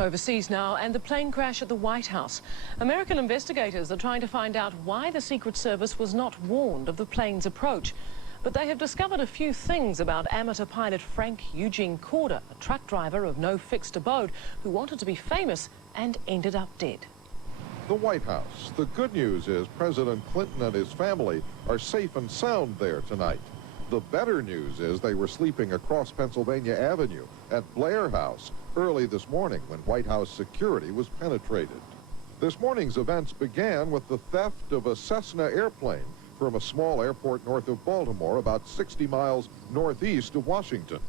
Overseas now, and the plane crash at the White House. American investigators are trying to find out why the Secret Service was not warned of the plane's approach. But they have discovered a few things about amateur pilot Eugene Corder, a truck driver of no fixed abode who wanted to be famous and ended up dead. The White House. The good news is President Clinton and his family are safe and sound there tonight. The better news is they were sleeping across Pennsylvania Avenue at Blair House early this morning when White House security was penetrated. This morning's events began with the theft of a Cessna airplane from a small airport north of Baltimore, about 60 miles northeast of Washington.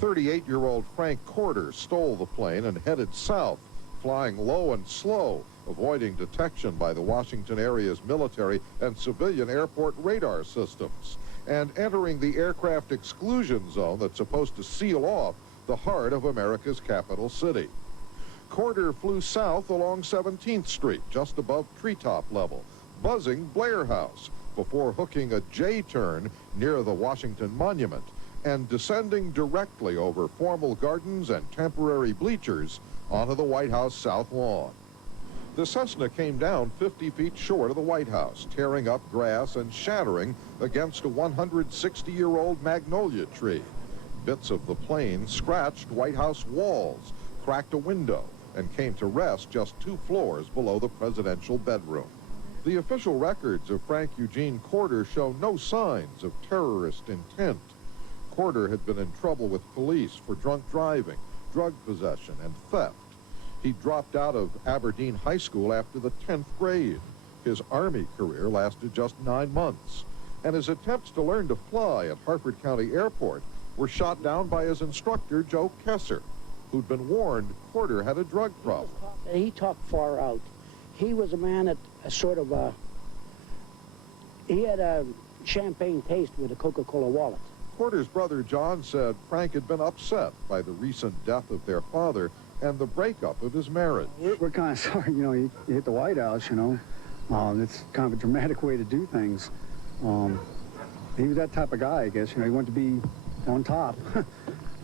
38-year-old Frank Corder stole the plane and headed south, flying low and slow, avoiding detection by the Washington area's military and civilian airport radar systems, and entering the aircraft exclusion zone that's supposed to seal off the heart of America's capital city. Corder flew south along 17th Street, just above treetop level, buzzing Blair House, before hooking a J-turn near the Washington Monument and descending directly over formal gardens and temporary bleachers onto the White House south lawn. The Cessna came down 50 feet short of the White House, tearing up grass and shattering against a 160-year-old magnolia tree. Bits of the plane scratched White House walls, cracked a window, and came to rest just 2 floors below the presidential bedroom. The official records of Eugene Corder show no signs of terrorist intent. Corder had been in trouble with police for drunk driving, drug possession, and theft. He dropped out of Aberdeen High School after the 10th grade. His Army career lasted just 9 months, and his attempts to learn to fly at Harford County Airport were shot down by his instructor, Joe Kesser, who'd been warned Corder had a drug problem. He talked far out. He was a man that he had a champagne taste with a Coca-Cola wallet. Corder's brother John said Frank had been upset by the recent death of their father and the breakup of his marriage. We're kind of sorry, you know, he hit the White House, you know. It's kind of a dramatic way to do things. He was that type of guy, I guess. You know, he wanted to be on top.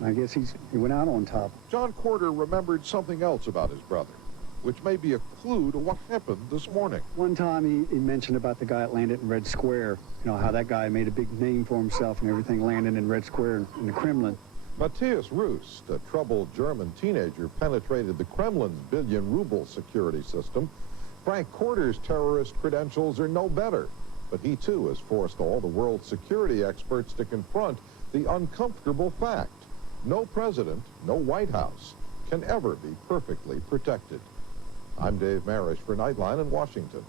I guess he went out on top. John Corder remembered something else about his brother, which may be a clue to what happened this morning. One time he mentioned about the guy that landed in Red Square, you know, how that guy made a big name for himself and everything, landing in Red Square in the Kremlin. Matthias Rust, a troubled German teenager, penetrated the Kremlin's billion-ruble security system. Frank Corder's terrorist credentials are no better, but he too has forced all the world's security experts to confront the uncomfortable fact: no president, no White House can ever be perfectly protected. I'm Dave Marash for Nightline in Washington.